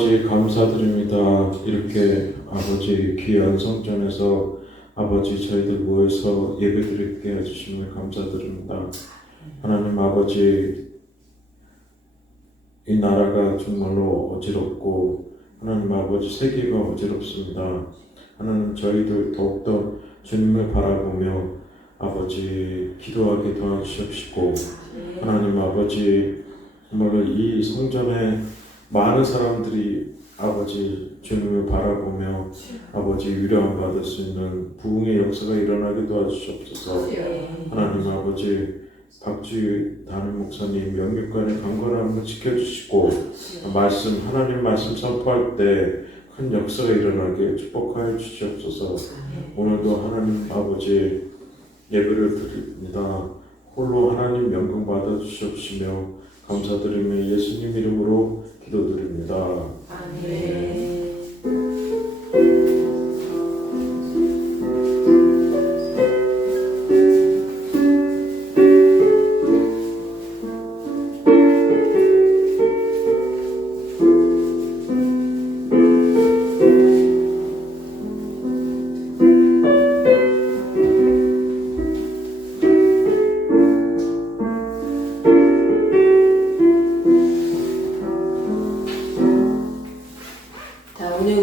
아버지 감사드립니다. 이렇게 아버지 귀한 성전에서 아버지 저희들 모여서 예배드리게 해주심을 감사드립니다. 하나님 아버지, 이 나라가 정말로 어지럽고 하나님 아버지 세계가 어지럽습니다. 하나님 저희들 더욱더 주님을 바라보며 아버지 기도하게 도와주십시고, 하나님 아버지 정말로 이 성전에 많은 사람들이 아버지 주님을 바라보며 아버지 위로함 받을 수 있는 부흥의 역사가 일어나게 도와주시옵소서. 하나님 아버지 박주희 담임 목사님 명백관의 강건함을 지켜주시고 하나님 말씀 선포할 때 큰 역사가 일어나게 축복하여 주시옵소서. 오늘도 하나님 아버지 예배를 드립니다. 홀로 하나님 영광 받아 주시옵시며 감사드리며 예수님 이름으로 기도드립니다. 아멘.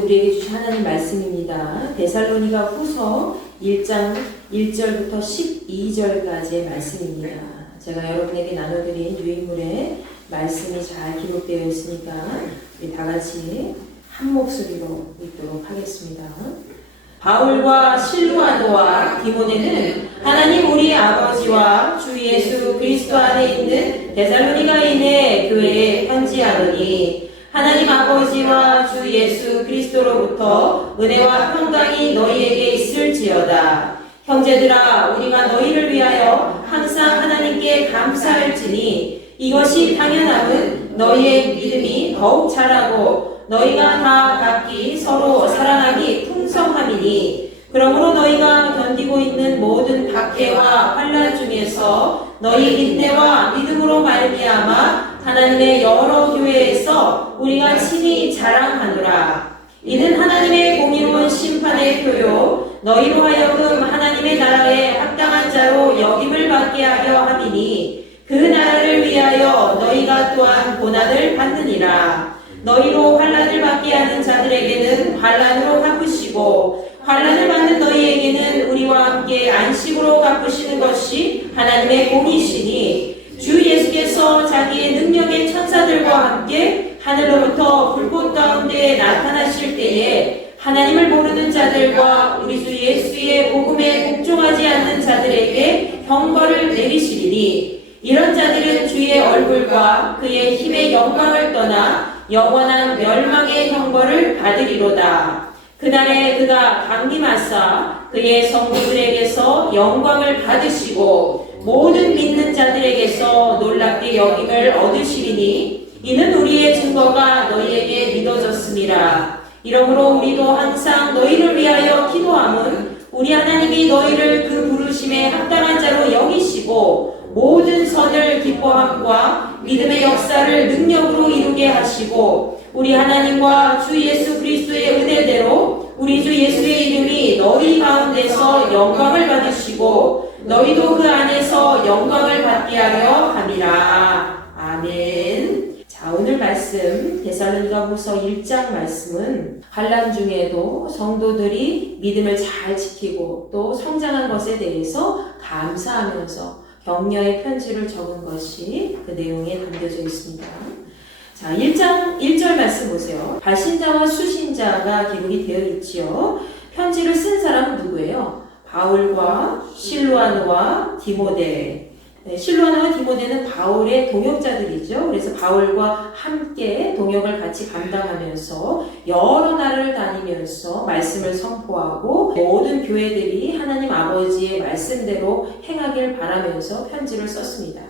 우리에게 주신 하나님 말씀입니다. 데살로니가 후서 1장 1절부터 12절까지의 말씀입니다. 제가 여러분에게 나눠드린 유인물에 말씀이 잘 기록되어 있으니까 우리 다 같이 한 목소리로 읽도록 하겠습니다. 바울과 실루아노와 디모데는 하나님 우리 아버지와 주 예수 그리스도 안에 있는 데살로니가인의 교회에 편지하노니, 하나님 아버지와 주 예수 그리스도로부터 은혜와 평강이 너희에게 있을지어다. 형제들아, 우리가 너희를 위하여 항상 하나님께 감사할지니 이것이 당연함은 너희의 믿음이 더욱 자라고 너희가 다 각기 서로 사랑하기 풍성함이니, 그러므로 너희가 견디고 있는 모든 박해와 환난 중에서 너희 인내와 믿음으로 말미암아 하나님의 여러 교회에서 우리가 친히 자랑하노라. 이는 하나님의 공의로운 심판의 표요 너희로 하여금 하나님의 나라에 합당한 자로 여김을 받게 하려 함이니, 그 나라를 위하여 너희가 또한 고난을 받느니라. 너희로 환난을 받게 하는 자들에게는 환난으로 갚으시고 환난을 받는 너희에게는 우리와 함께 안식으로 갚으시는 것이 하나님의 공이시니, 주 예수께서 자기의 능력의 천사들과 함께 하늘로부터 불꽃 가운데 나타나실 때에 하나님을 모르는 자들과 우리 주 예수의 복음에 복종하지 않는 자들에게 형벌을 내리시리니, 이런 자들은 주의 얼굴과 그의 힘의 영광을 떠나 영원한 멸망의 형벌을 받으리로다. 그날에 그가 강림하사 그의 성도들에게서 영광을 받으시고 모든 믿는 자들에게서 놀랍게 여김을 얻으시리니, 이는 우리의 증거가 너희에게 믿어졌음이라. 이러므로 우리도 항상 너희를 위하여 기도함은 우리 하나님이 너희를 그 부르심에 합당한 자로 여기시고 모든 선을 기뻐함과 믿음의 역사를 능력으로 이루게 하시고, 우리 하나님과 주 예수 그리스도의 은혜대로 우리 주 예수의 이름이 너희 가운데서 영광을 받으시고 너희도 그 안에서 영광을 받게 하려 함이라. 아멘. 자, 오늘 말씀 데살로니가후서 1장 말씀은 환난 중에도 성도들이 믿음을 잘 지키고 또 성장한 것에 대해서 감사하면서 격려의 편지를 적은 것이 그 내용에 담겨져 있습니다. 자, 1장 1절 말씀 보세요. 발신자와 수신자가 기록이 되어 있지요. 편지를 쓴 사람은 누구예요? 바울과 실루아노와 디모데. 실루아노와 디모데는 바울의 동역자들이죠. 그래서 바울과 함께 동역을 같이 감당하면서 여러 나라를 다니면서 말씀을 선포하고 모든 교회들이 하나님 아버지의 말씀대로 행하길 바라면서 편지를 썼습니다.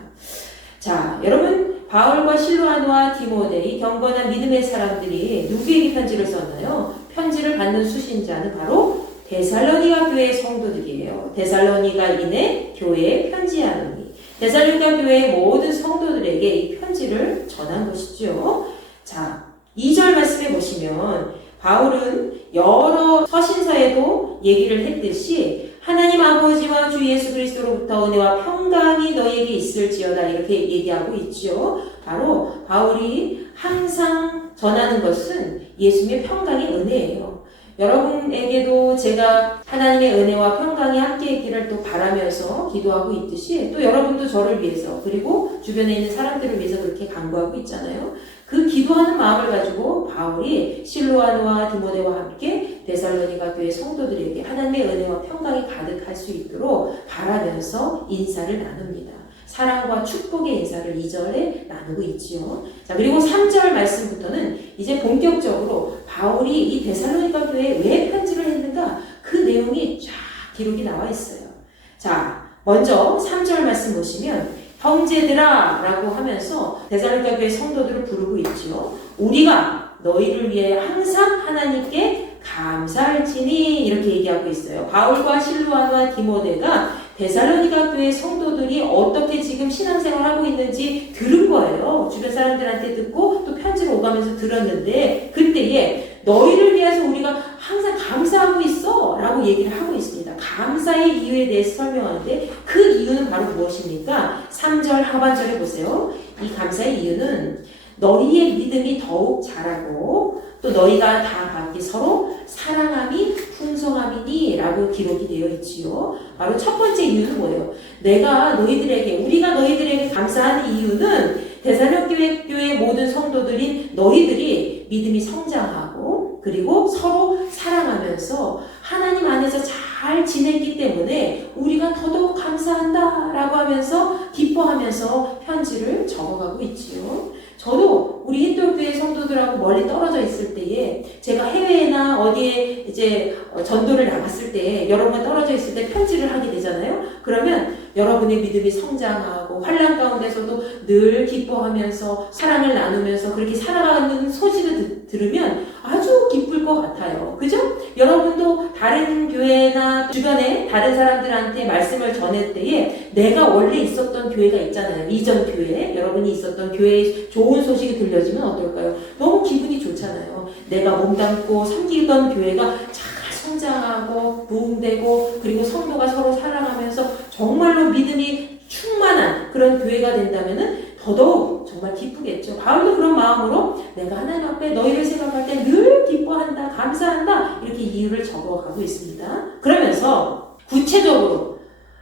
자, 여러분, 바울과 실루아노와 디모데, 이 경건한 믿음의 사람들이 누구에게 편지를 썼나요? 편지를 받는 수신자는 바로 데살로니가 교회의 성도들이에요. 데살로니가인의 교회에 편지하노니, 데살로니가 교회의 모든 성도들에게 이 편지를 전한 것이죠. 자, 2절 말씀에 보시면 바울은 여러 서신서에도 얘기를 했듯이 하나님 아버지와 주 예수 그리스도로부터 은혜와 평강이 너희에게 있을지어다 이렇게 얘기하고 있죠. 바로 바울이 항상 전하는 것은 예수님의 평강의 은혜예요. 여러분에게도 제가 하나님의 은혜와 평강이 함께 있기를 또 바라면서 기도하고 있듯이 또 여러분도 저를 위해서 그리고 주변에 있는 사람들을 위해서 그렇게 간구하고 있잖아요. 그 기도하는 마음을 가지고 바울이 실로아노와 디모데와 함께 데살로니가 교회 성도들에게 하나님의 은혜와 평강이 가득할 수 있도록 바라면서 인사를 나눕니다. 사랑과 축복의 인사를 2절에 나누고 있지요. 자, 그리고 3절 말씀부터는 이제 본격적으로 바울이 이 데살로니가 교회에 왜 편지를 했는가 그 내용이 쫙 기록이 나와 있어요. 자, 먼저 3절 말씀 보시면 형제들아 라고 하면서 데살로니가 교회 성도들을 부르고 있지요. 우리가 너희를 위해 항상 하나님께 감사할지니 이렇게 얘기하고 있어요. 바울과 실로아노와 디모데가 데살로니가 교회 성도들이 어떻게 지금 신앙생활을 하고 있는지 들은 거예요. 주변 사람들한테 듣고 또 편지를 오가면서 들었는데 그때에 너희를 위해서 우리가 항상 감사하고 있어 라고 얘기를 하고 있습니다. 감사의 이유에 대해서 설명하는데 그 이유는 바로 무엇입니까? 3절 하반절에 보세요. 이 감사의 이유는 너희의 믿음이 더욱 자라고 또 너희가 다 각기 서로 사랑함이 풍성함이니 라고 기록이 되어 있지요. 바로 첫 번째 이유는 뭐예요? 우리가 너희들에게 감사하는 이유는 데살로니가 교회의 모든 성도들인 너희들이 믿음이 성장하고 그리고 서로 사랑하면서 하나님 안에서 잘 지냈기 때문에 우리가 더더욱 감사한다 라고 하면서 기뻐하면서 편지를 적어가고 있지요. 저도 우리 힌돌교회 성도들하고 멀리 떨어져 있을 때에 제가 해외나 어디에 이제 전도를 나갔을 때 여러분 떨어져 있을 때 편지를 하게 되잖아요. 그러면 여러분의 믿음이 성장하고 환난 가운데서도 늘 기뻐하면서 사랑을 나누면서 그렇게 살아가는 소식을 들으면 아주 기쁠 것 같아요. 그죠? 여러분도 다른 교회나 주변에 다른 사람들한테 말씀을 전할 때에 내가 원래 있었던 교회가 있잖아요. 이전 교회, 여러분이 있었던 교회의 좋은 소식이 들려지면 어떨까요? 너무 기분이 좋잖아요. 내가 몸담고 섬기던 교회가 잘 성장하고 부흥되고 그리고 성도가 서로 사랑하면서 정말로 믿음이 충만한 그런 교회가 된다면은 더더욱 정말 기쁘겠죠. 바울도 그런 마음으로 내가 하나님 앞에 너희를 생각할 때 늘 기뻐한다, 감사한다 이렇게 이유를 적어가고 있습니다. 그러면서 구체적으로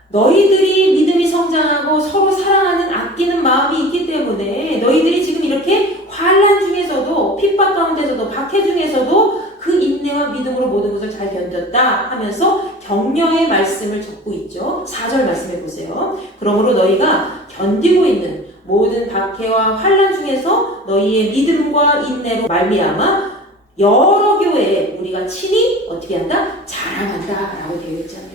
너희들이 믿음이 성장하고 서로 사랑하는 아끼는 마음이 있기 때문에 너희들이 지금 이렇게 환난 중에서도 핍박 가운데서도 박해 중에서도 그 인내와 믿음으로 모든 것을 잘 견뎠다 하면서 격려의 말씀을 적고 있죠. 4절 말씀해 보세요. 그러므로 너희가 견디고 있는 모든 박해와 환난 중에서 너희의 믿음과 인내로 말미암아 여러 교회에 우리가 친히 어떻게 한다? 자랑한다 라고 되어 있잖아요.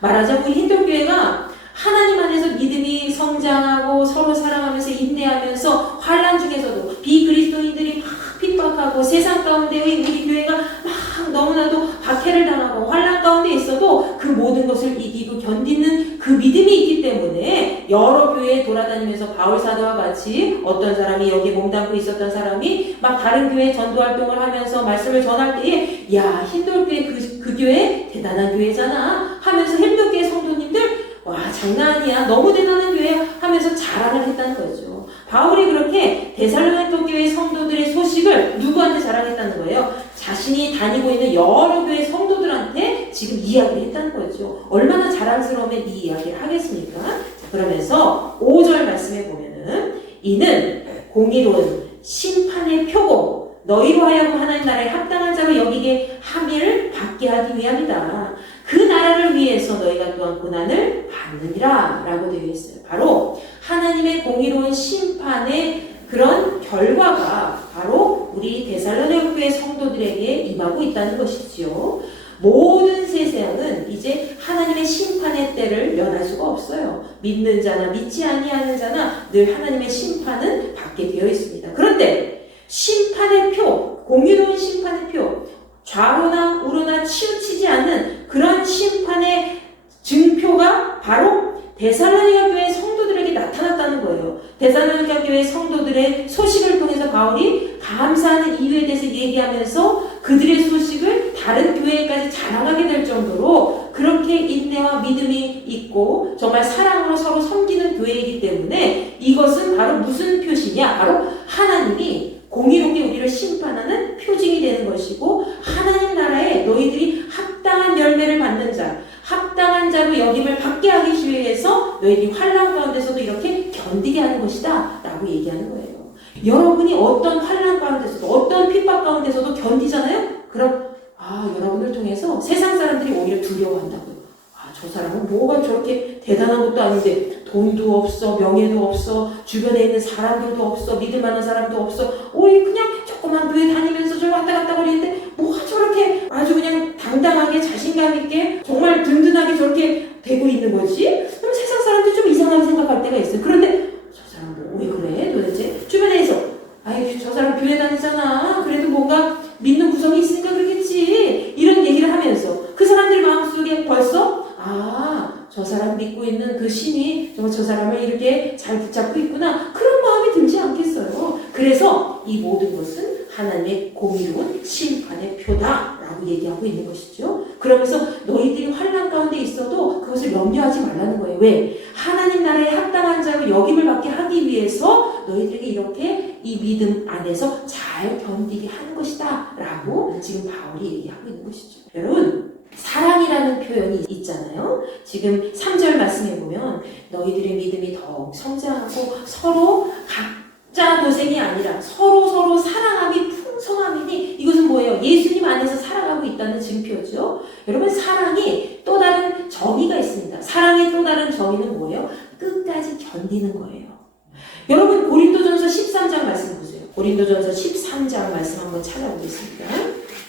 말하자면 우리 힌돌교회가 하나님 안에서 믿음이 성장하고 서로 사랑하면서 인내하면서 환난 중에서도 비그리스도인들이 막 핍박하고 세상 가운데의 우리 교회가 막 너무나도 박해를 당하고 환난 가운데 있어도 그 모든 것을 이기고 견디는 그 믿음이 있기 때문에 여러 교회에 돌아다니면서 바울 사도와 같이 어떤 사람이 여기 몸담고 있었던 사람이 막 다른 교회 전도 활동을 하면서 말씀을 전할 때에 야 힌돌교회 그 교회 대단한 교회잖아 하면서 햄독교회 성도님들 와 장난 아니야 너무 대단한 교회 하면서 자랑을 했다는 거죠. 바울이 그렇게 데살로니가 교회 성도들의 소식을 누구한테 자랑했다는 거예요? 자신이 다니고 있는 여러 교회 성도들한테 지금 이야기를 했다는 거죠. 얼마나 자랑스러우면 이 이야기를 하겠습니까? 자, 그러면서 5절 말씀에 보면은 이는 공의로운 심판의 표고 너희로 하여금 하나님 나라에 합당한 자로 여기게 함을 받게 하기 위함이다. 그 나라를 위해서 너희가 또한 고난을 받느니라 라고 되어 있어요. 바로 하나님의 공의로운 심판의 그런 결과가 바로 우리 데살로니가 교회 성도들에게 임하고 있다는 것이지요. 모든 세상은 이제 하나님의 심판의 때를 면할 수가 없어요. 믿는 자나 믿지 아니하는 자나 늘 하나님의 심판은 받게 되어 있습니다. 그런데 심판의 표, 공의로운 심판의 표, 좌로나 우로나 치우치지 않는 그런 심판의 증표가 바로 데살로니가 교회 성도들에게 나타났다는 거예요. 데살로니가 교회 성도들의 소식을 통해서 바울이 감사하는 이유에 대해서 얘기하면서 그들의 소식을 다른 교회까지 자랑하게 될 정도로 그렇게 인내와 믿음이 있고 정말 사랑으로 서로 섬기는 교회이기 때문에 이것은 바로 무슨 표시냐? 바로 하나님이 공의롭게 우리를 심판하는 표징이 되는 것이고 하나님 나라에 너희들이 합당한 열매를 받는 자, 합당한 자로 여김을 받게 하기 위해서 너희들이 환난 가운데서도 이렇게 견디게 하는 것이다 라고 얘기하는 거예요. 여러분이 어떤 환난 가운데서도 어떤 핍박 가운데서도 견디잖아요? 그럼 여러분을 통해서 세상 사람들이 오히려 두려워한다고요. 저 사람은 뭐가 저렇게 대단한 것도 아닌데 돈도 없어, 명예도 없어, 주변에 있는 사람들도 없어, 믿을 만한 사람도 없어, 오히려 그냥 조그만 교회 다니면서 저 왔다 갔다 거리는데 뭐가 저렇게 아주 그냥 당당하게 자신감 있게 정말 든든하게 저렇게 되고 있는 거지? 그럼 세상 사람들이 좀 이상하게 생각할 때가 있어요. 그런데 저 사람 왜 그래 도대체? 주변에서 저 사람 교회 다니잖아. 그래도 뭔가 믿는 구성이 있으니까 그러겠지. 이런 얘기를 하면서 그 사람들 마음속에 벌써 저 사람 믿고 있는 그 신이 정말 저 사람을 이렇게 잘 붙잡고 있구나. 그런 마음이 들지 않겠어요. 그래서 이 모든 것은 하나님의 공의로운 심판의 표다라고 얘기하고 있는 것이죠. 그러면서 너희들이 환난 가운데 있어도 그것을 염려하지 말라는 거예요. 왜? 하나님 나라에 합당한 자로 여김을 받게 하기 위해서 너희들에게 이렇게 이 믿음 안에서 잘 견디게 하는 것이다 라고 지금 바울이 얘기하고 있는 것이죠. 여러분, 사랑이라는 표현이 있잖아요. 지금 3절 말씀에 보면 너희들의 믿음이 더욱 성장하고 서로 각자 도생이 아니라 서로 사랑함이 풍성함이니 이것은 뭐예요? 예수님 안에서 살아가고 있다는 증표죠. 여러분, 사랑이 또 다른 정의가 있습니다. 사랑의 또 다른 정의는 뭐예요? 끝까지 견디는 거예요. 여러분, 고린도전서 13장 말씀 보세요. 고린도전서 13장 말씀 한번 찾아보겠습니다.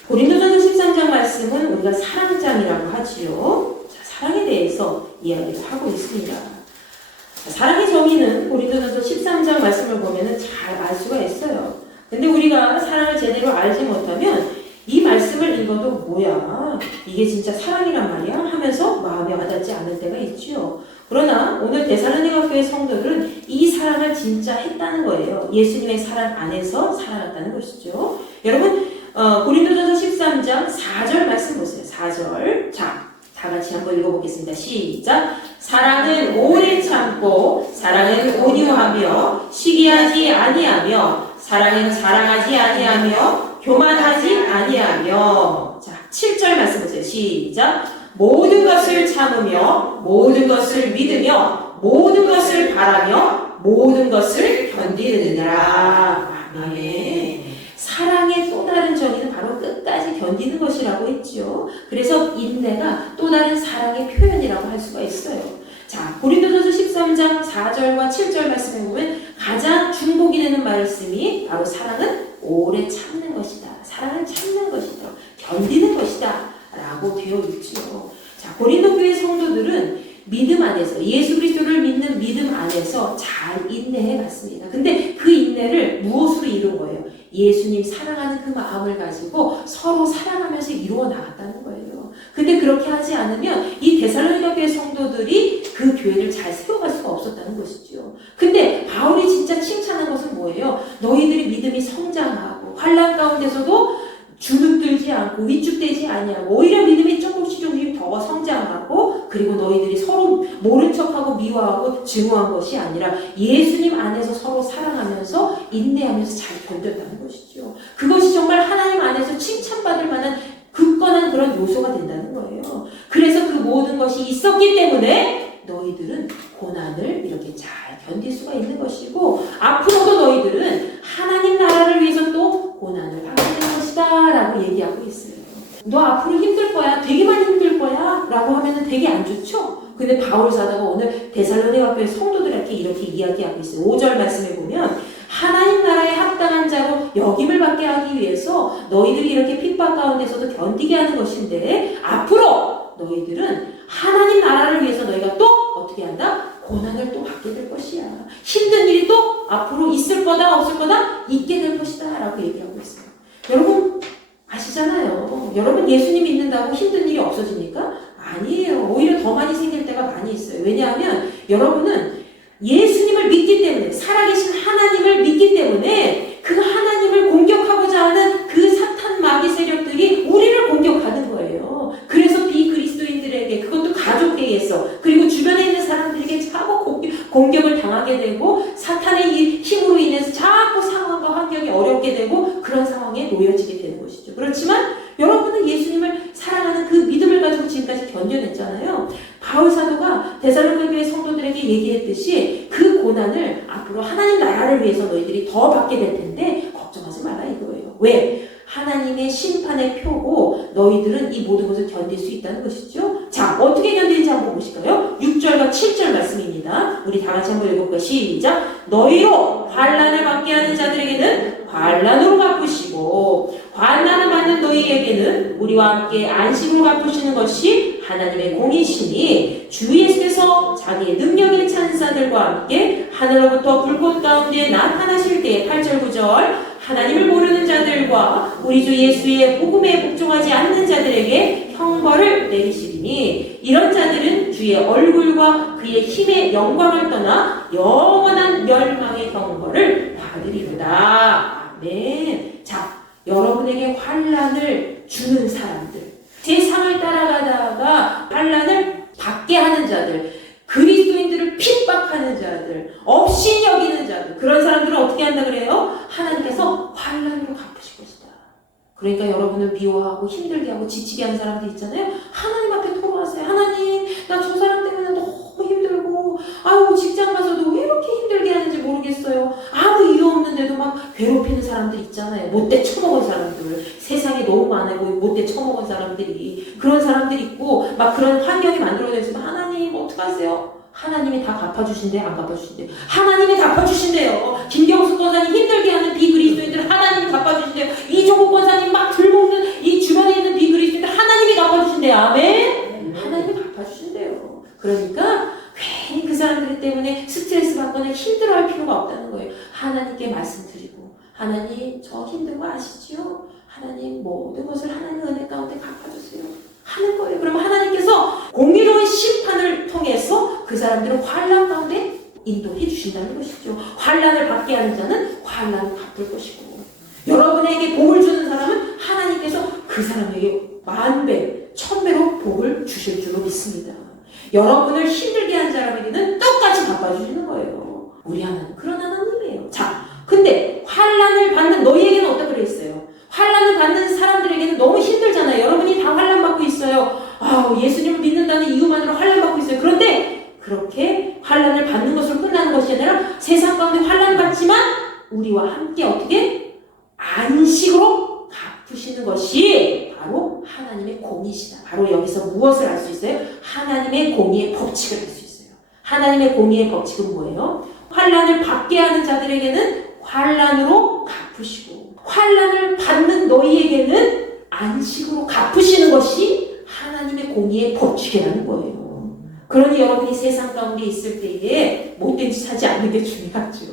고린도전서 13장 말씀은 우리가 사랑장이라고 하지요. 자, 사랑에 대해서 이야기를 하고 있습니다. 자, 사랑의 정의는 고린도전서 13장 말씀을 보면 잘 알 수가 있어요. 근데 우리가 사랑을 제대로 알지 못하면 이 말씀을 읽어도 뭐야? 이게 진짜 사랑이란 말이야? 하면서 마음에 와닿지 않을 때가 있죠. 그러나 오늘 데살로니가 교회 성도들은 이 사랑을 진짜 했다는 거예요. 예수님의 사랑 안에서 살아갔다는 것이죠. 여러분, 고린도전서 13장 4절 말씀 보세요. 4절. 자, 다 같이 한번 읽어보겠습니다. 시작. 사랑은 오래 참고 사랑은 온유하며 시기하지 아니하며 사랑은 자랑하지 아니하며 교만하지 아니하며. 자, 7절 말씀 보세요. 시작. 모든 것을 참으며 모든 것을 믿으며 모든 것을 바라며 모든 것을 견디느니라. 아멘. 사랑의 또 다른 정의는 바로 끝까지 견디는 것이라고 했죠. 그래서 인내가 또 다른 사랑의 표현이라고 할 수가 있어요. 자, 고린도전서 13장 4절과 7절 말씀에 보면 가장 중복이 되는 말씀이 바로 사랑은 오래 참는 것이다. 사랑은 참는 것이다. 견디는 것이다. 라고 되어 있죠. 자, 고린도 교회 성도들은 믿음 안에서 예수 그리스도를 믿는 믿음 안에서 잘 인내해 갔습니다. 근데 그 인내를 무엇으로 이룬 거예요? 예수님 사랑하는 그 마음을 가지고 서로 사랑하면서 이루어 나갔다는 거예요. 근데 그렇게 하지 않으면 이 데살로니가 교회 성도들이 그 교회를 잘 세워갈 수가 없었다는 것이죠. 근데 바울이 진짜 칭찬한 것은 뭐예요? 너희들이 믿음이 성장하고 환난 가운데서도 주눅들지 않고 위축되지 아니하고 오히려 믿음이 조금씩 더 성장하고 그리고 너희들이 서로 모른 척하고 미워하고 증오한 것이 아니라 예수님 안에서 서로 사랑하면서 인내하면서 잘 견뎠다는 것이죠. 그것이 정말 하나님 안에서 칭찬받을 만한 굳건한 그런 요소가 된다는 거예요. 그래서 그 모든 것이 있었기 때문에 너희들은 고난을 이렇게 잘 견딜 수가 있는 것이고 앞으로도 너희들은 하나님 나라를 위해서 또 고난을 받게 될 것이다 라고 얘기하고 있어요. 너 앞으로 힘들 거야. 되게 많이 힘들 거야 라고 하면 되게 안 좋죠? 근데 바울 사도가 오늘 데살로니가 교회 성도들에게 이렇게 이야기하고 있어요. 5절 말씀에 보면 하나님 나라에 합당한 자로 여김을 받게 하기 위해서 너희들이 이렇게 핍박 가운데서도 견디게 하는 것인데 앞으로 너희들은 하나님 나라를 위해서 너희가 또 어떻게 한다? 고난을 또 받게 될 것이야. 힘든 일이 또 앞으로 있을 거다 없을 거다 있게 될 것이다 라고 얘기하고 있어요. 여러분 아시잖아요. 여러분 예수님 믿는다고 힘든 일이 없어집니까? 아니에요. 오히려 더 많이 생길 때가 많이 있어요. 왜냐하면 여러분은 예수님을 믿 믿기 때문에, 살아계신 하나님을 믿기 때문에 그 하나님을 공격하고자 하는 그 사탄 마귀 세력들이 우리를 공격하는 거예요. 그래서 비그리스도인들에게, 그것도 가족에게서, 그리고 주변에 있는 사람들에게 자꾸 공격을 당하게 되고 사탄의 힘으로 인해서 자꾸 상황과 환경이 어렵게 되고 그런 상황에 놓여지게 되는 것이죠. 그렇지만 여러분은 예수님을 사랑하는 그 믿음을 가지고 지금까지 견뎌냈잖아요. 바울 사도가 데살로니가 교회 성도들에게 얘기했듯이 그 고난을 앞으로 하나님 나라를 위해서 너희들이 더 받게 될 텐데 걱정하지 마라 이거예요. 왜? 하나님의 심판의 표고 너희들은 이 모든 것을 견딜 수 있다는 것이죠. 자, 어떻게 견디는지 한번 보실까요? 6절과 7절 말씀입니다. 우리 다 같이 한번 읽어볼까요? 시작! 너희로 환난을 받게 하는 자들에게는 환난으로 갚으시고 환난을 받는 너희에게는 우리와 함께 안식으로 갚으시는 것이 하나님의 공이시니 주 예수께서 자기의 능력의 찬사들과 함께 하늘로부터 불꽃 가운데 나타나실 때에 8절 9절 하나님을 모르는 자들과 우리 주 예수의 복음에 복종하지 않는 자들에게 형벌을 내리시리니 이런 자들은 주의 얼굴과 그의 힘의 영광을 떠나 영원한 멸망의 형벌을 받으리로다. 아멘. 자, 여러분에게 환난을 주는 사람들, 세상을 따라가다가 환난을 받게 하는 자들, 그리스도인들을 핍박하는 자들, 업신 여기는 자들, 그런 사람들은 어떻게 한다 그래요? 하나님께서 환난으로 갚으실 것이다. 그러니까 여러분을 미워하고 힘들게 하고 지치게 하는 사람들 있잖아요. 하나님 앞에 토로하세요. 하나님, 나 저 사람 때문에 너무 힘들고, 아유 직장 가서도 왜 이렇게 힘들게 하는지 모르겠어요. 아무 이유 없는데도 막 괴롭히는 사람들 있잖아요. 못돼 처먹은 사람들, 세상에 너무 많고 못돼 처먹은 사람들이, 그런 사람들이 있고 막 그런 환경이 만들어져 있으면 하나님 어떡하세요? 하나님이 다 갚아주신대, 안 갚아주신대? 하나님이 갚아주신대요. 김경수 권사님 힘들게 하는 비그리스도인들 하나님이 갚아주신대요. 이종국 권사님 막 들먹는 이 주변에 있는 비그리스도인들 하나님이 갚아주신대요. 아멘? 하나님이 갚아주신대요. 그러니까 괜히 그 사람들 때문에 스트레스 받거나 힘들어할 필요가 없다는 거예요. 하나님께 말씀드리고, 하나님 저 힘든 거 아시죠? 하나님 모든 것을 하나님 은혜 가운데 갚아주세요 하는 거예요. 그러면 하나님께서 공의로운 심판을 통해서 그 사람들을 환난 가운데 인도해 주신다는 것이죠. 환난을 받게 하는 자는 환난을 갚을 것이고, 여러분에게 복을 주는 사람은 하나님께서 그 사람에게 만배, 천배로 복을 주실 줄로 믿습니다. 여러분을 힘들게 한 사람에게는 똑같이 갚아주시는 거예요. 우리 하나님 그런 하나님이에요. 자, 근데 환난을 받는 너희에게는 어떻게 그랬어요? 환난을 받는 사람들에게는 너무 힘들잖아요. 여러분이 다 환난 받고 있어요. 예수님을 믿는다는 이유만으로 환난 받고 있어요. 그런데 그렇게 환난을 받는 것으로 끝나는 것이 아니라 세상 가운데 환난 받지만 우리와 함께 어떻게 안식으로 갚으시는 것이 바로 하나님의 공의시다. 바로 여기서 무엇을 알 수 있어요? 하나님의 공의의 법칙을 알 수 있어요. 하나님의 공의의 법칙은 뭐예요? 환난을 받게 하는 자들에게는 환난으로 갚으시고, 환난을 받는 너희에게는 안식으로 갚으시는 것이 하나님의 공의의 법칙이라는 거예요. 그러니 여러분이 세상 가운데 있을 때에 못된 짓 하지 않는 게 중요하죠.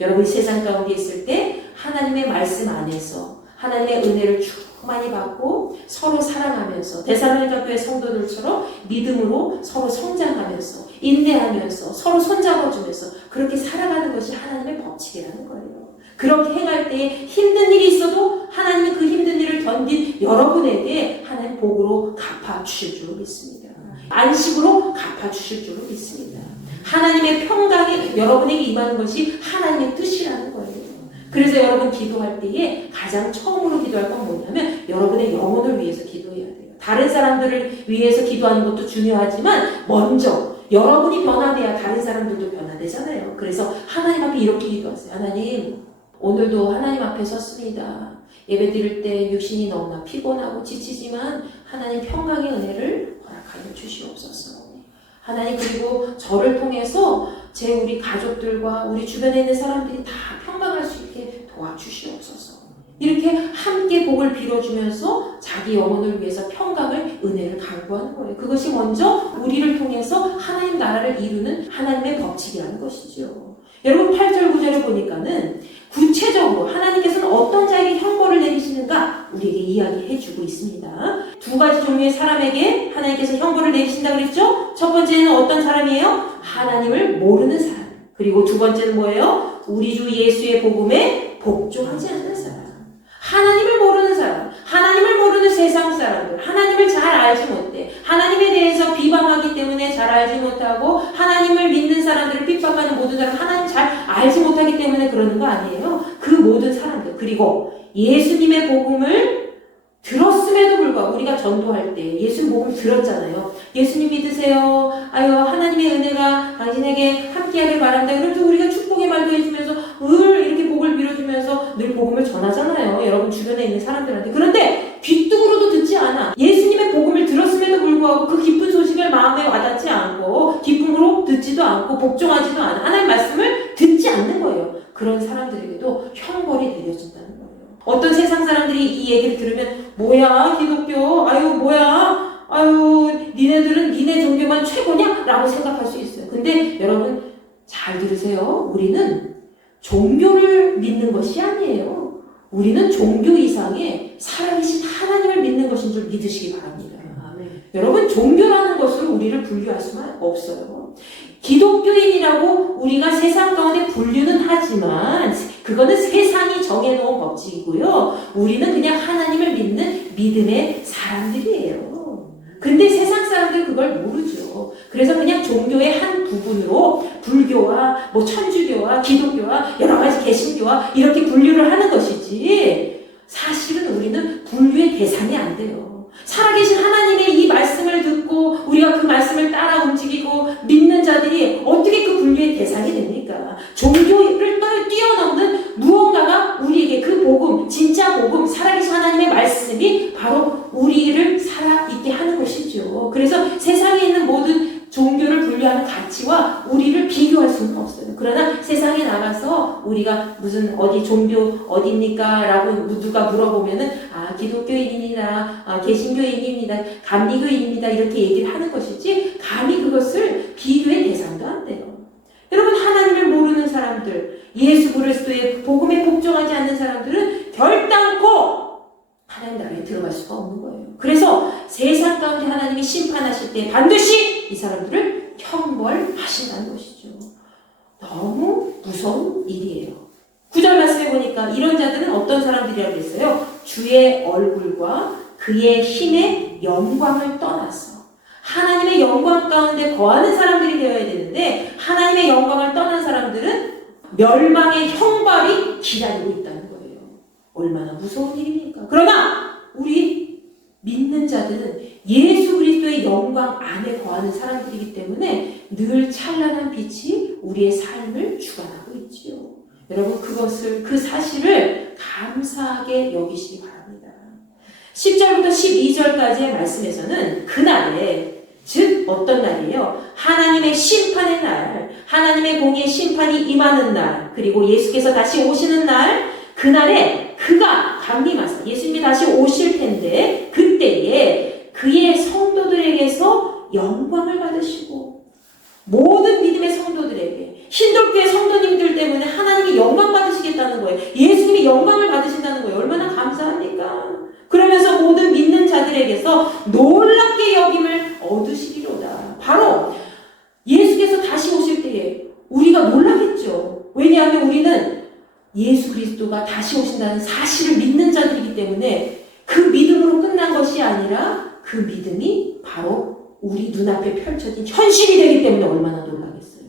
여러분이 세상 가운데 있을 때 하나님의 말씀 안에서 하나님의 은혜를 충만히 받고 서로 사랑하면서 데살로니가 교회 성도들처럼 믿음으로 서로 성장하면서 인내하면서 서로 손잡아주면서 그렇게 살아가는 것이 하나님의 법칙이라는 거예요. 그렇게 행할 때에 힘든 일이 있어도 하나님이 그 힘든 일을 견딘 여러분에게 하나님 복으로 갚아주실 줄로 믿습니다. 안식으로 갚아주실 줄로 믿습니다. 하나님의 평강이 여러분에게 임하는 것이 하나님의 뜻이라는 거예요. 그래서 여러분 기도할 때에 가장 처음으로 기도할 건 뭐냐면 여러분의 영혼을 위해서 기도해야 돼요. 다른 사람들을 위해서 기도하는 것도 중요하지만 먼저 여러분이 변화돼야 다른 사람들도 변화되잖아요. 그래서 하나님 앞에 이렇게 기도하세요. 하나님, 오늘도 하나님 앞에 섰습니다. 예배 드릴 때 육신이 너무나 피곤하고 지치지만 하나님 평강의 은혜를 허락하여 주시옵소서. 하나님, 그리고 저를 통해서 우리 가족들과 우리 주변에 있는 사람들이 다 평강할 수 있게 도와주시옵소서. 이렇게 함께 복을 빌어주면서 자기 영혼을 위해서 평강을, 은혜를 강구하는 거예요. 그것이 먼저 우리를 통해서 하나님 나라를 이루는 하나님의 법칙이라는 것이죠. 여러분 8절 9절을 보니까는 구체적으로 하나님께서는 어떤 자에게 형벌을 내리시는가 우리에게 이야기해주고 있습니다. 두 가지 종류의 사람에게 하나님께서 형벌을 내리신다고 그랬죠? 첫 번째는 어떤 사람이에요? 하나님을 모르는 사람. 그리고 두 번째는 뭐예요? 우리 주 예수의 복음에 복종하지 않는 사람. 하나님을 모르는 사람, 하나님을 모르는 세상 사람들, 하나님을 잘 알지 못해. 하나님에 대해서 비방하기 때문에 잘 알지 못하고 하나님을 믿는 사람들을 핍박하는 모든 사람, 하나님 잘 알지 못하기 때문에 그러는 거 아니에요. 그 모든 사람들. 그리고 예수님의 복음을 들었음에도 불구하고 우리가 전도할 때 예수님 복음을 들었잖아요. 예수님 믿으세요. 아유 하나님의 은혜가 당신에게 함께하길 바란다. 그래서 우리가 축복의 말도 해주면서 늘 이렇게 복을 빌어주면서 늘 복음을 전하잖아요. 여러분 주변에 있는 사람들한테. 그런데 귀뚱으로도 듣지 않아. 예수님의 복음을 들었음에도 불구하고 그 기쁜 소식을 마음에 와닿지 않고 기쁨으로 듣지도 않고 복종하지도 않아. 하나님 말씀을 듣지 않는 거예요. 그런 사람들에게도 형벌이 내려진다는 거예요. 어떤 세상 사람들이 이 얘기를 들으면 뭐야 기독교 아유 뭐야 아유 니네들은 니네 종교만 최고냐? 라고 생각할 수 있어요. 근데 여러분 잘 들으세요. 우리는 종교를 믿는 것이 아니에요. 우리는 종교 이상의 살아계신 하나님을 믿는 것인 줄 믿으시기 바랍니다. 여러분 종교라는 것을 우리를 분류할 수는 없어요. 기독교인이라고 우리가 세상 가운데 분류는 하지만 그거는 세상이 정해놓은 법칙이고요. 우리는 그냥 하나님을 믿는 믿음의 사람들이에요. 근데 세상 사람들은 그걸 모르죠. 그래서 그냥 종교의 한 부분으로 불교와 뭐 천주교와 기독교와 여러 가지 개신교와 이렇게 분류를 하는 것이지 사실은 우리는 분류의 대상이 안 돼요. 살아계신 하나님의 이 말씀을 듣고 우리가 그 말씀을 따라 움직이고 믿는 자들이 어떻게 그 분류의 대상이 됩니까? 종교를 뛰어넘는 무언가가 우리에게 그 복음, 진짜 복음, 살아계신 하나님의 말씀이 바로 우리를 살아있게 하는 것이죠. 그래서 세상에 있는 모든 종교를 분류하는 가치와 우리를 비교할 수는 없어요. 그러나 세상에 나가서 우리가 무슨 어디 종교 어디입니까? 라고 누가 물어보면은 아 기독교인입니다. 아 개신교인입니다. 감리교인입니다. 이렇게 얘기를 하는 것이지 감히 그것을 비교의 대상도 안 돼요. 여러분 하나님을 모르는 사람들, 예수 그리스도의 복음에 복종하지 않는 사람들은 결단코 하나님 나라에 들어갈 수가 없는 거예요. 그래서 세상 가운데 하나님이 심판하실 때 반드시 이 사람들을 형벌하신다는 것이죠. 너무 무서운 일이에요. 9절 말씀해 보니까 이런 자들은 어떤 사람들이라고 했어요? 주의 얼굴과 그의 힘의 영광을 떠나서 하나님의 영광 가운데 거하는 사람들이 되어야 되는데 하나님의 영광을 떠난 사람들은 멸망의 형벌이 기다리고 있다는 거예요. 얼마나 무서운 일입니까? 그러나 우리 믿는 자들은 예수 그리스도의 영광 안에 거하는 사람들이기 때문에 늘 찬란한 빛이 우리의 삶을 주관하고 있지요. 여러분 그 사실을 감사하게 여기시기 바랍니다. 10절부터 12절까지의 말씀에서는 그날에 즉 어떤 날이에요? 하나님의 심판의 날, 하나님의 공의의 심판이 임하는 날, 그리고 예수께서 다시 오시는 날, 그날에 그가 강림하사 예수님이 다시 오실 텐데 그때에 그의 성도들에게서 영광을 받으시고 모든 믿음의 성도들에게 신돌교의 성도님들 때문에 하나님이 영광 받으시겠다는 거예요. 예수님이 영광을 받으신다는 거예요. 얼마나 감사합니까? 그러면서 모든 믿는 자들에게서 놀랍게 여김을 얻으시기로다. 바로 예수께서 다시 오실 때에 우리가 놀라겠죠. 왜냐하면 우리는 예수 그리스도가 다시 오신다는 사실을 믿는 자들이기 때문에 그 믿음으로 끝난 것이 아니라 그 믿음이 바로 우리 눈앞에 펼쳐진 현실이 되기 때문에 얼마나 놀라겠어요.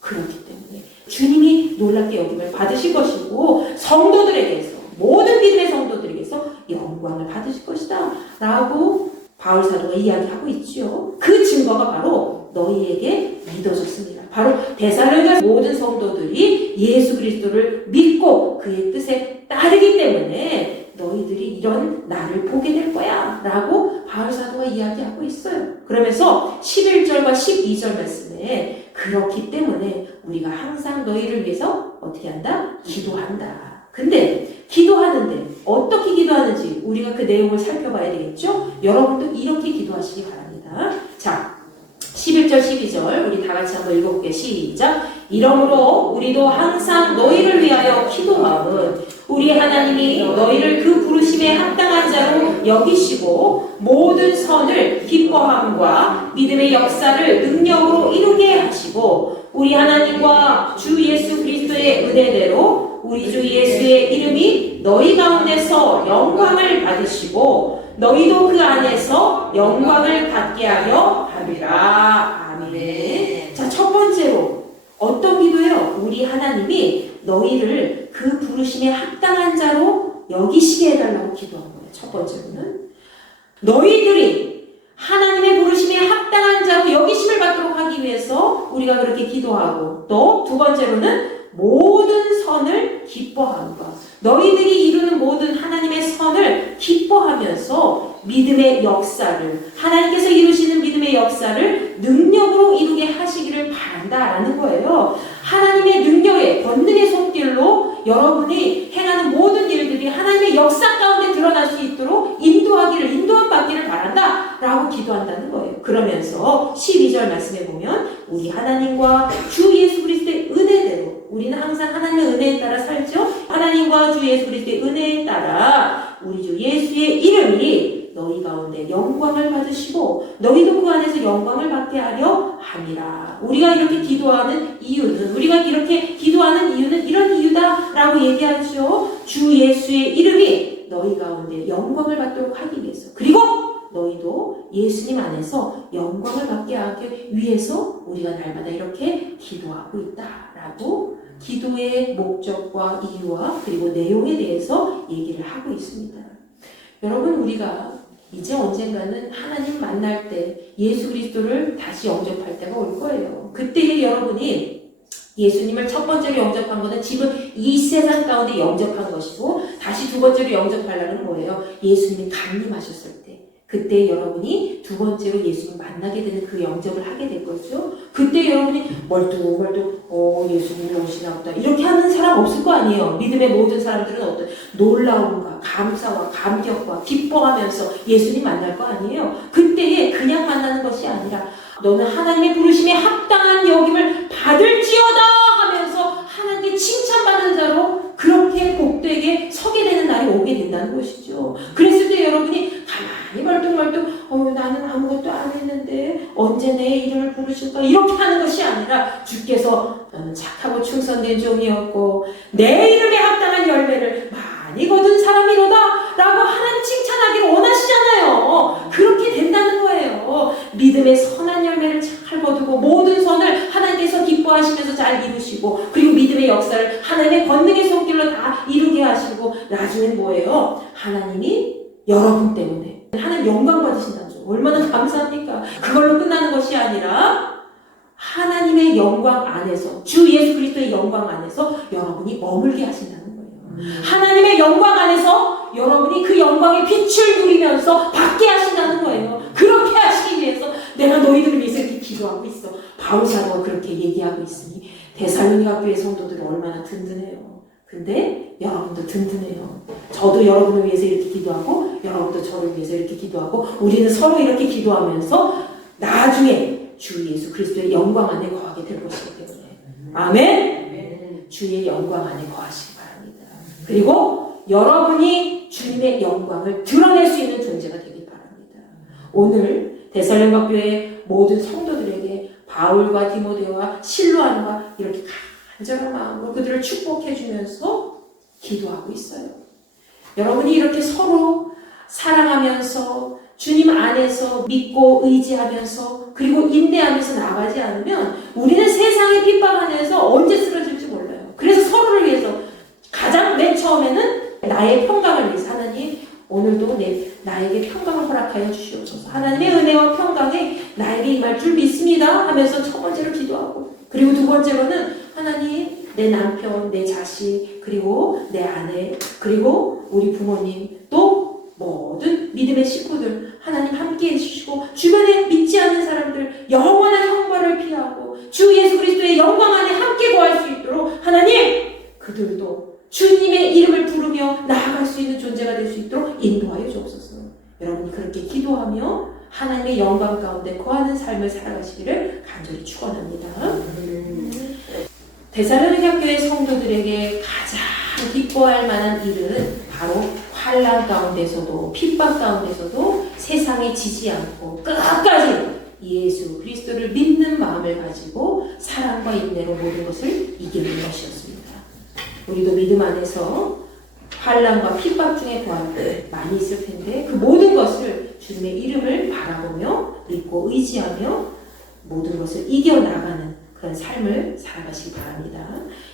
그렇기 때문에 주님이 놀랍게 여김을 받으실 것이고 성도들에게서 모든 믿음의 성도들에게서 영광을 받으실 것이다 라고 바울 사도가 이야기하고 있죠. 그 증거가 바로 너희에게 믿어졌습니다. 바로 데살로니가 모든 성도들이 예수 그리스도를 믿고 그의 뜻에 따르기 때문에 너희들이 이런 나를 보게 될 거야 라고 바울 사도가 이야기하고 있어요. 그러면서 11절과 12절 말씀에 그렇기 때문에 우리가 항상 너희를 위해서 어떻게 한다? 기도한다. 근데 기도하는데 어떻게 기도하는지 우리가 그 내용을 살펴봐야 되겠죠? 여러분도 이렇게 기도하시기 바랍니다. 자, 11절 12절 우리 다 같이 한번 읽어볼게요. 시작. 이러므로 우리도 항상 너희를 위하여 기도하은 우리 하나님이 너희를 그 부르심에 합당한 자로 여기시고 모든 선을 기뻐함과 믿음의 역사를 능력으로 이루게 하시고 우리 하나님과 주 예수 그리스도의 은혜대로 우리 주 예수의 이름이 너희 가운데서 영광을 받으시고 너희도 그 안에서 영광을 받게 하려 함이라. 아멘. 자, 첫 번째로 어떤 기도예요? 우리 하나님이 너희를 그 부르심에 합당한 자로 여기시게 해달라고 기도한 거예요. 첫 번째로는 너희들이 하나님의 부르심에 합당한 자로 여기심을 받도록 하기 위해서 우리가 그렇게 기도하고, 또 두 번째로는 모든 선을 기뻐함과 너희들이 이루는 모든 하나님의 선을 기뻐하면서 믿음의 역사를, 하나님께서 이루시는 믿음의 역사를 능력으로 이루게 하시기를 바란다라는 거예요. 하나님의 능력의 권능의 손길로 여러분이 행하는 모든 일들이 하나님의 역사 가운데 드러날 수 있도록 인도함 받기를 바란다 라고 기도한다는 거예요. 그러면서 12절 말씀에 보면 우리 하나님과 주 예수 그리스도의 은혜대로, 우리는 항상 하나님의 은혜에 따라 살죠. 하나님과 주 예수 그리스도의 은혜에 따라 우리 주 예수의 이름이 너희 가운데 영광을 받으시고 너희도 그 안에서 영광을 받게 하려 함이라. 우리가 이렇게 기도하는 이유는 이런 이유다라고 얘기하죠. 주 예수의 이름이 너희 가운데 영광을 받도록 하기 위해서, 그리고 너희도 예수님 안에서 영광을 받게 하기 위해서 우리가 날마다 이렇게 기도하고 있다라고 기도의 목적과 이유와 그리고 내용에 대해서 얘기를 하고 있습니다. 여러분, 우리가 이제 언젠가는 하나님 만날 때 예수 그리스도를 다시 영접할 때가 올 거예요. 그때 여러분이 예수님을 첫 번째로 영접한 것은 지금 이 세상 가운데 영접한 것이고, 다시 두 번째로 영접하려는 거예요. 예수님이 강림하셨을 때, 그때 여러분이 두 번째로 예수님 만나게 되는 그 영접을 하게 될 거죠. 그때 여러분이 멀뚱멀뚱 예수님이 오시나 보다 이렇게 하는 사람 없을 거 아니에요. 믿음의 모든 사람들은 어떤 놀라움과 감사와 감격과 기뻐하면서 예수님 만날 거 아니에요. 그때에 그냥 만나는 것이 아니라 너는 하나님의 부르심에 합당한 여김을 받을지어다 하면서 하나님께 칭찬받는 자로 그렇게 복되게 서게 되는 날이 오게 된다는 것이죠. 그랬을 때 여러분이 가만히 멀뚱멀뚱 나는 아무것도 안 했는데 언제 내 이름을 부르실까 이렇게 하는 것이 아니라 주께서 너는 착하고 충성된 종이었고 내 이름에 합당한 열매를 많이 거둔 사람이로다 라고 하나님 칭찬하기를 원하시잖아요. 그렇게 된다는 거예요. 믿음의 선한 열매를 잘 거두고 모든 선을 하나님께서 기뻐하시면서 잘 이루시고, 그리고 믿음의 역사를 하나님의 권능의 손길로 다 이루게 하시고, 나중엔 뭐예요? 하나님이 여러분 때문에 하나님 영광 받으신다죠. 얼마나 감사합니까? 그걸로 끝나는 것이 아니라 하나님의 영광 안에서, 주 예수 그리스도의 영광 안에서 여러분이 머물게 하신다는 거예요. 하나님의 영광 안에서 여러분이 그 영광의 빛을 누리면서 받게 하신다는 거예요. 그렇게 하시기 위해서 내가 너희들을 위해서 이렇게 기도하고 있어. 바울 사도가 그렇게 얘기하고 있으니 데살로니가 교회 성도들은 얼마나 든든해요. 근데 여러분도 든든해요. 저도 여러분을 위해서 이렇게 기도하고 여러분도 저를 위해서 이렇게 기도하고 우리는 서로 이렇게 기도하면서 나중에 주 예수 그리스도의 영광 안에 거하게 될 것이기 때문에, 아멘. 주의 영광 안에 거하시기 바랍니다. 그리고 여러분이 주님의 영광을 드러낼 수 있는 존재가 되길 바랍니다. 오늘 데살로니가 교회 모든 성도들에게 바울과 디모데와 실로아노가 이렇게 간절한 마음으로 그들을 축복해 주면서 기도하고 있어요. 여러분이 이렇게 서로 사랑하면서 주님 안에서 믿고 의지하면서 그리고 인내하면서 나가지 않으면 우리는 세상의 핍박 안에서 언제 쓰러질지 몰라요. 그래서 서로를 위해서 가장 맨 처음에는 나의 평강을 위해서 하나님 오늘도 나에게 평강을 허락하여 주시옵소서. 하나님의 은혜와 평강이 나에게 임할 줄 믿습니다 하면서 첫 번째로 기도하고, 그리고 두 번째로는 하나님 내 남편, 내 자식, 그리고 내 아내, 그리고 우리 부모님, 또 모든 믿음의 식구들 하나님 함께 해주시고 주변에 믿지 않는 사람들 영원한 형벌을 피하고 주 예수 그리스도의 영광 안에 함께 거할 수 있도록 하나님 그들도 주님의 이름을 부르며 나아갈 수 있는 존재가 될 수 있도록 인도하여 주옵소서. 여러분이 그렇게 기도하며 하나님의 영광 가운데 거하는 삶을 살아가시기를 간절히 축원합니다. 데살로니가 교회 성도들에게 가장 기뻐할 만한 일은 바로 환난 가운데서도 핍박 가운데서도 세상에 지지 않고 끝까지 예수 그리스도를 믿는 마음을 가지고 사랑과 인내로 모든 것을 이기는 것이었습니다. 우리도 믿음 안에서 환난과 핍박 중에 고난들 많이 있을 텐데 그 모든 것을 주님의 이름을 바라보며 믿고 의지하며 모든 것을 이겨나가는 그런 삶을 살아가시기 바랍니다.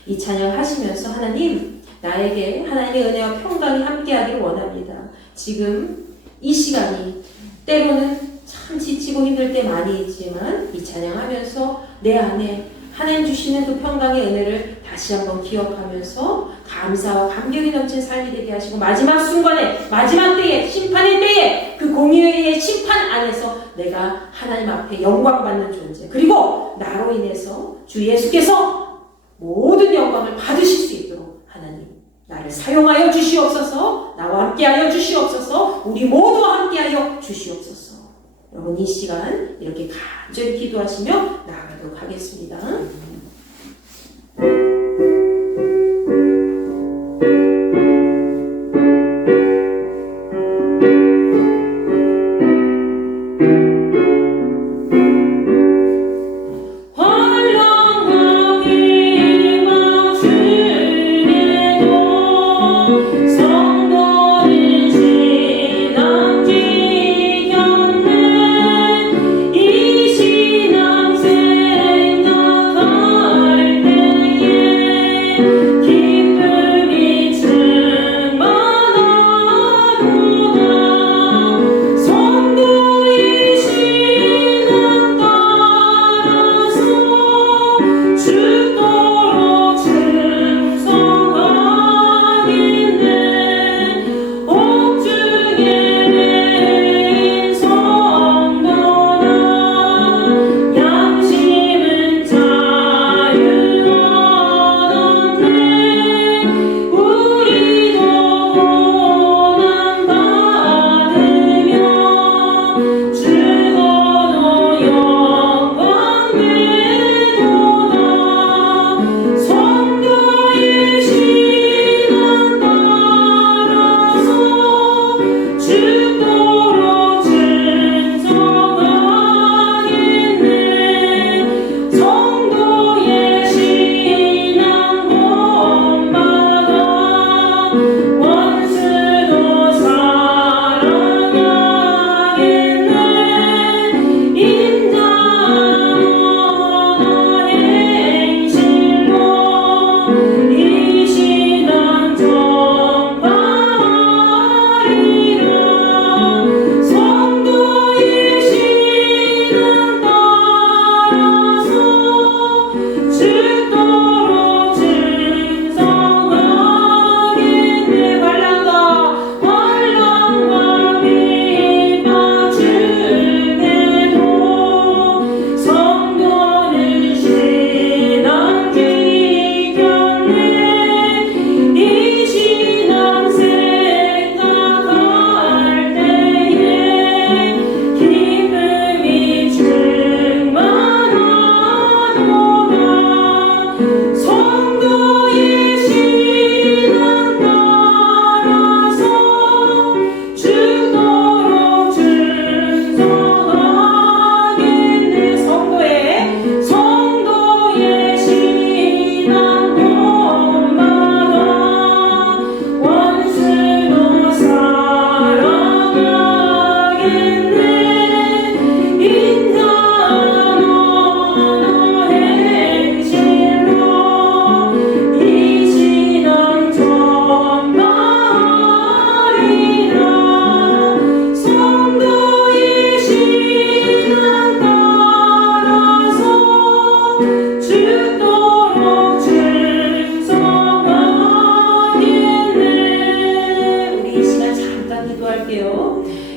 이 찬양 하시면서 하나님, 나에게 하나님의 은혜와 평강이 함께하기를 원합니다. 지금 이 시간이 때로는 참 지치고 힘들 때 많이 있지만 이 찬양하면서 내 안에 하나님 주시는 그 평강의 은혜를 다시 한번 기억하면서 감사와 감격이 넘친 삶이 되게 하시고 마지막 순간에, 마지막 때에, 심판의 때에 그 공의의 심판 안에서 내가 하나님 앞에 영광받는 존재, 그리고 나로 인해서 주 예수께서 모든 영광을 받으실 수 있도록 하나님 나를 사용하여 주시옵소서. 나와 함께하여 주시옵소서. 우리 모두와 함께하여 주시옵소서. 여러분 이 시간 이렇게 간절히 기도하시며 나아가도록 하겠습니다.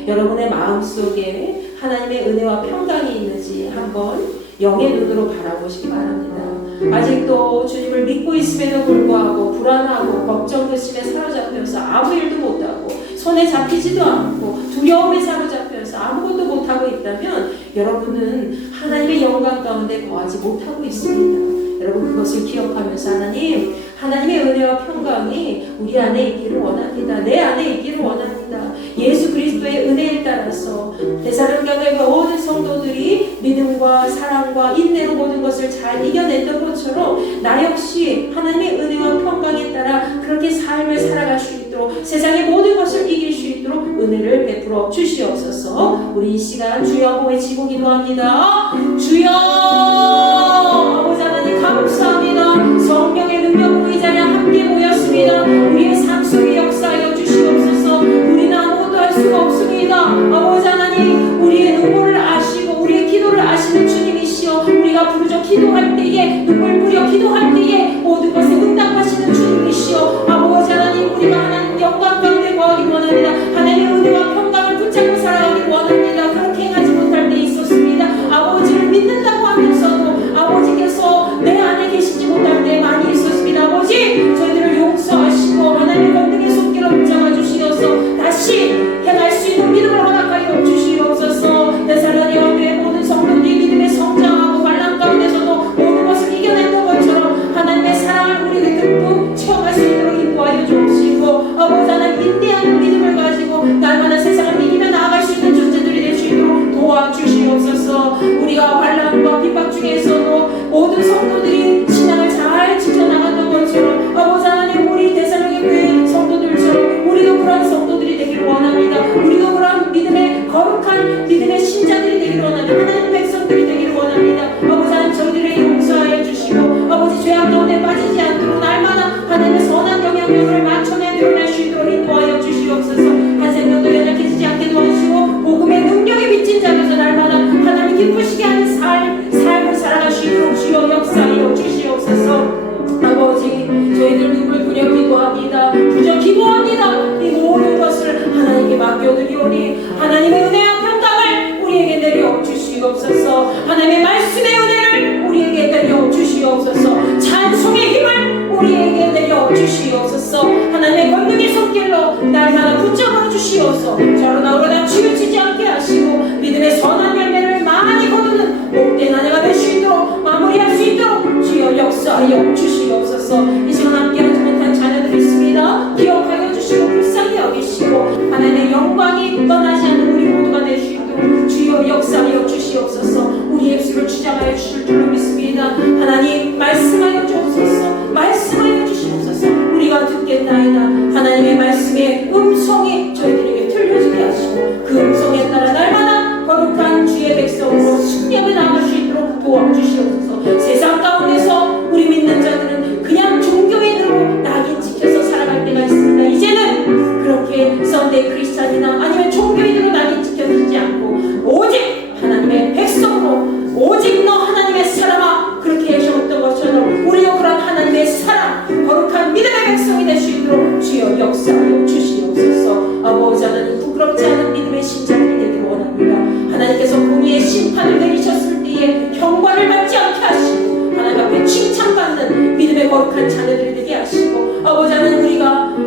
여러분의 마음속에 하나님의 은혜와 평강이 있는지 한번 영의 눈으로 바라보시기 바랍니다. 아직도 주님을 믿고 있음에도 불구하고 불안하고 걱정 근심에 사로잡혀서 아무 일도 못하고 손에 잡히지도 않고 두려움에 사로잡혀서 아무것도 못하고 있다면 여러분은 하나님의 영광 가운데 거하지 못하고 있습니다. 여러분 그것을 기억하면서 하나님의 은혜와 평강이 우리 안에 있기를 원합니다. 내 안에 있기를 원합니다. 예수 그리스도의 은혜에 따라서 데살로니가 교회 모든 성도들이 긍휼과 사랑과 인내로 모든 것을 잘 이겨냈던 것처럼 나 역시 하나님의 은혜와 평강에 따라 그렇게 삶을 살아갈 수 있도록 세상의 모든 것을 이길 수 있도록 은혜를 베풀어 주시옵소서. 우리 이 시간 주여 한번 외치고 기도합니다. 주여 아버지 하나님 감사합니다. 성령의 능력으로 이 자리에 함께 모였습니다. 우리의 삶 속에 역사하여 주시옵소서. 우리는 아무것도 할 수가 없습니다. 아버지 하나님 우리의 눈물을 아시고 우리의 기도를 아시는 주님이시여 우리가 부르짖어 기도할 때에 눈물 뿌려 기도할 때에 모든 것에 응답하시는 주님이시여 아버지 하나님 우리가 하나님 영광 가운데 거하기 원합니다. 하나님의 은혜와 평강을 붙잡고 살아가기 원합니다. 그렇게 행하지 못할 때 있었습니다. 아버지를 믿는다고 하면서도 아버지께서 내 안에 계시지 못할 때 많이 있었습니다. 아버지 저희들을 용서하시고 하나님의 권능의 손길로 붙잡아 주시어서 다시 행할 수 있는 믿음을 허락하여 주시옵소서. 데살로니가 교회 모든 성도들이 믿음의 성장하고 환난 가운데서도 모든 것을 이겨내는 것처럼 하나님의 사랑을 우리에게 듬뿍 체험할 수 있도록 인도하여 주시고 아버지 하나님 인내하는 믿음을 가지고 날마다 세상을 이기며 나아갈 수 있는 존재들이 될 수 있도록 도와주시옵소서. 우리가 환난과 핍박 중에서도 모든 성도들이 신앙을 잘 지켜나가는 것처럼 아버지 하나님 우리 데살로니가 교회 성도들처럼 우리도 그러한 성도들이 되기를 원합니다. 우리도 그러한 믿음의 거룩한 믿음의 신자들이 되기를 원합니다. 하나님 백성들이 되기를 원합니다. 아버지 하나님 저희들을 용서하여 주시고 아버지 죄악 가운데 빠지지 않도록 날마다 하나님의 선한 영향력을 맞춰내 드러낼 수 있도록 인도하여 주시옵소서. 한 생명도 연약해지지 않게 도와주시고 복음의 능력에 비친 자로서 날마다 하나님 기쁘시게 하는 삶을 살아갈 수 있도록 주여 역사하여 주시옵소서. 아버지 저희들 눈물 뿌려 기도합니다. 부져 기도합니다. 이 모든 것을 하나님께 맡겨드리오니 하나님의 은혜와 평강을 우리에게 내려 주시옵소서. 하나님의 말씀의 은혜를 우리에게 내려 주시옵소서. 찬송의 힘을 우리에게 내려 주시옵소서. 하나님의 권능의 손길로 날마다 붙잡아 주시옵소서. 저로 나오로나 치우치지 않게 하시고 믿음의 선한 열매를 많이 거두는 복된 한 해가 될 수 있도록 마무리할 수 있도록 주여 역사하여 주시옵소서. 이 시간 함께하지 못한 자녀들이 있습니다. 기억하여 주시고 불쌍히 여기시고 하나님의 영광이 떠나지 않는 우리 모두가 될 수 있도록 주여 역사하여 주시옵소서. 우리의 입술을 주장하여 주실 줄로 믿습니다. 하나님 말씀하여 주옵소서. 말씀하여 주시옵소서. 우리가 듣겠나이다. 하나님의 말씀의 음성이 저희들에게 들려지게 하시고 그 음성에 따라 날마다 거룩한 주의 백성으로 승리하며 나아갈 수 있도록 도와주시옵소서. 세상 가운데서 우리 믿는 자들은 그냥 종교인으로 낙인 찍혀서 살아갈 때가 있습니다. 이제는 그렇게 썬데이 크리스찬이나 아니면 종교인으로 낙인 찍혀지지 않고 오직 하나님의 백성으로 오직 너 하나님의 사람아 그렇게 하셨던 것처럼 우리가 그런 하나님의 사람 거룩한 믿음의 백성이 될 수 있도록 주여 역사하여 주시옵소서. 아버지 하나님 부끄럽지 않은 믿음의 신자들이 되기를 원합니다. 하나님께서 공의의 심판을 내리셨을 때에 형벌을 받지 않게 하시고 하나님 앞에 칭찬받는 믿음의 거룩한 자녀들이 되게 하시고 아버지 하나님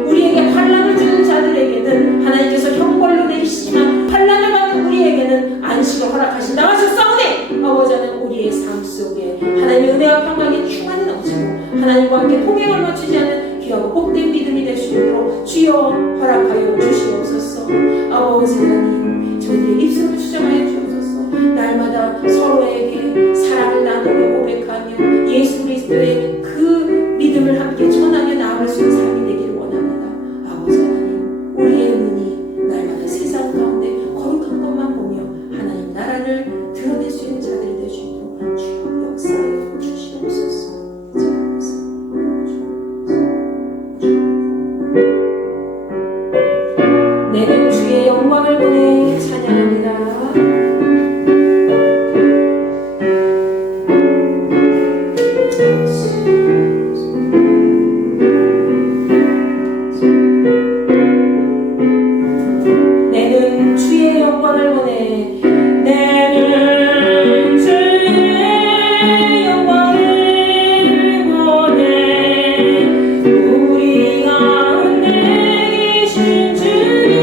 우리에게 환난을 주는 자들에게는 하나님께서 형벌로 내리시지만 환난을 받는 우리에게는 안식을 허락하신다 하셨사오니 아버지 하나님 우리의 삶 속에 하나님의 은혜와 평강이 충만히 넘치고 하나님과 함께 통행을 맞추지 않는 귀하고 복된 믿음이 될 수 있도록 주여 허락하여 주시옵소서. 아버지 하나님 저희들의 입술을 주장하여 주옵소서. 날마다 서로에게 사랑을 나누며 고백하며 예수 그리스도의 그 믿음을 함께 전하며 나아갈 수 있는 삶이 되기를 원합니다. 아버지 하나님 우리의 눈이 날마다 세상 가운데 거룩한 것만 보며 하나님 나라를 드러낼 수 있는 자들이 될 수 있도록 주여 역사하여 주시옵소서. 내는 주의 영광을 보내 찬양합니다. 내는 주의 영광을 보내 내는 주의 영광을 보내 우리 가운데 계신 주님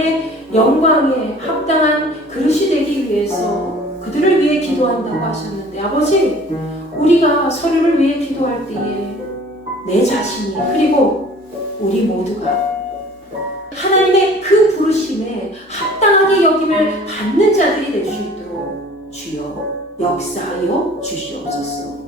하나님의 영광에 합당한 그릇이 되기 위해서 그들을 위해 기도한다고 하셨는데, 아버지, 우리가 서로를 위해 기도할 때에 내 자신이, 그리고 우리 모두가 하나님의 그 부르심에 합당하게 여김을 받는 자들이 될 수 있도록 주여 역사하여 주시옵소서.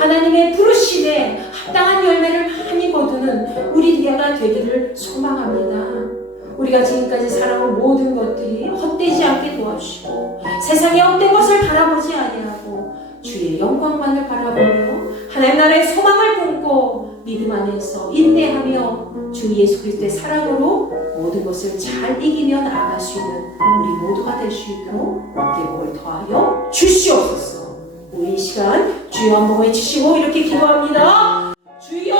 하나님의 부르심에 합당한 열매를 많이 거두는 우리가 되기를 소망합니다. 우리가 지금까지 살아온 모든 것들이 헛되지 않게 도와주시고 세상의 헛된 것을 바라보지 아니하고 주의 영광만을 바라보며 하나님 나라의 소망을 품고 믿음 안에서 인내하며 주 예수 그리스도의 사랑으로 모든 것을 잘 이기며 나아갈 수 있는 우리 모두가 될 수 있도록 함께 복을 더하여 주시옵소서. 우리 이 시간 주여 한번 외치시고 이렇게 기도합니다. 주여,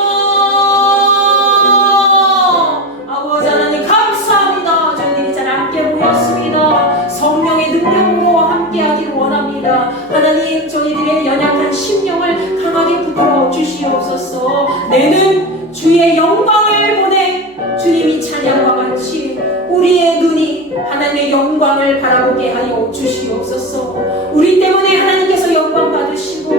아버지 하나님 감사합니다. 저희들이 잘 함께 모였습니다. 성령의 능력으로 함께하기를 원합니다. 하나님, 저희들의 연약한 심령을 강하게 붙들어 주시옵소서. 내는 주의 영광을 보내 주님이 찬양과 같이 우리의 눈이 하나님의 영광을 바라보게 하여 주시옵소서. 우리 때문에 하나님께서 영광 받으시고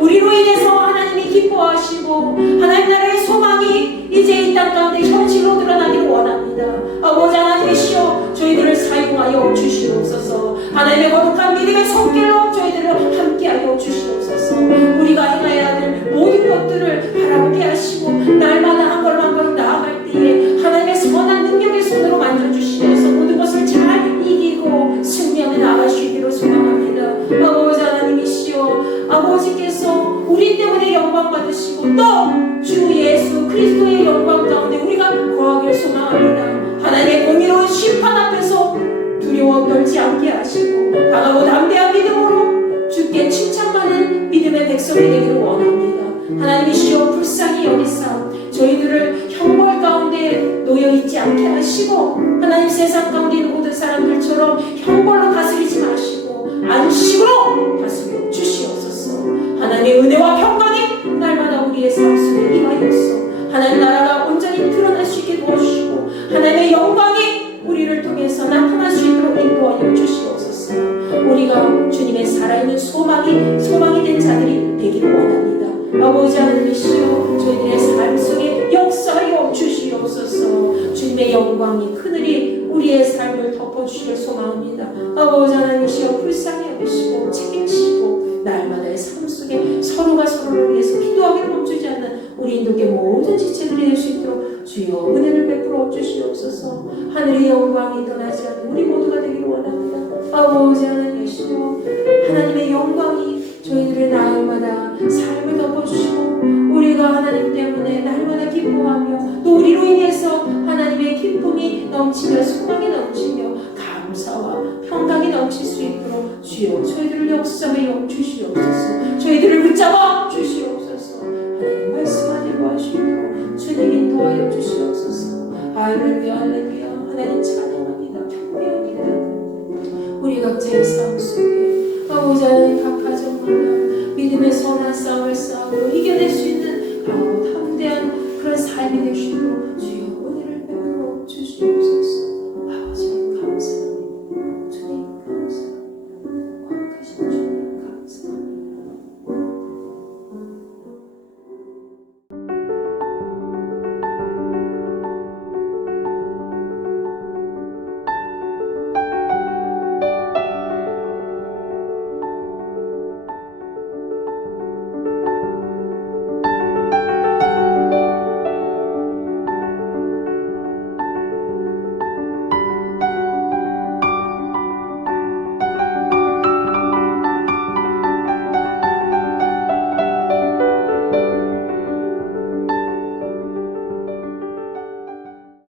우리로 인해서 하나님이 기뻐하시고 하나님 나라의 소망이 이제 이 땅 가운데 현실로 드러나기를 원합니다. 아버지 하나님이시여, 저희들을 사용하여 주시옵소서. 하나님의 거룩한 믿음의 손길로 저희들을 함께하여 주시옵소서. 우리가 행해야 될 모든 것들을 바라보게 하시고 날마다 한 걸음 한 걸음 나아갈 때에 하나님의 선한 능력의 손으로 만져주시면서 모든 것을 잘 이기고 승리하며 나아갈 수 있기를 소망합니다. 아버지 하나님이시여, 아버지께서 우리 때문에 영광 받으시고 또 주 예수 그리스도의 영광 가운데 우리가 거하기를 소망합니다. 하나님의 공의로운 심판 앞에서 두려워 떨지 않게 하시고 강하고 담대한 믿음으로 주께 칭찬받는 믿음의 백성이 되기를 원합니다. 하나님이시여, 불쌍히 여기사 저희들을 형벌 가운데 놓여있지 않게 하시고 하나님 세상 가운데 있는 모든 사람들처럼 형벌로 다스리지 마시고 안식으로 다스려 주시옵소서. 하나님의 은혜와 평강이 날마다 우리의 삶 속에 임하여서 하나님 나라가 온전히 드러날 수 있게 도와주시고 하나님의 영광이 우리를 통해서 나타날 수 있도록 인도하여 주시옵소서. 우리가 주님의 살아있는 소망이 된 자들이 되기를 원합니다. 아버지 하나님이시여, 저희들의 삶 속에 역사하여 주시옵소서. 주님의 영광이 그늘이 우리의 삶을 덮어주시길 소망합니다. 아버지 하나님이시여, 불쌍히 여기시고 책임지시고 날마다의 삶 속에 서로가 서로를 위해서 기도하기를 멈추지 않는 우리 인도계 모든 지체들이 될 수 있도록 주여 은혜를 베풀어 주시옵소서. 하늘의 영광이 떠나지 않는 우리 모두가 되기를 원합니다. 아버지 하나님이시여, 하나님의 영광이 저희들의 날마다 삶을 덮어주시고 우리가 하나님 때문에 날마다 기뻐하며 또 우리로 인해서 하나님의 기쁨이 넘치며 소망이 넘치며 감사와 평강이 넘칠 수 있도록 주여 저희들을 역사하여 주시옵소서. 저희들을 붙잡아 주시옵소서. 하나님 말씀 안에 구하시도록 주님 인도하여 주시옵소서. 할렐루야 할렐루야. 하나님 찬양합니다. 경배합니다. 우리 각자의 삶 속에 아버지 하나님 각 가정마다 믿음의 선한 싸움을 싸우고 이겨낼 수 있는 강하고 담대한 그런 삶이 될 수 있도록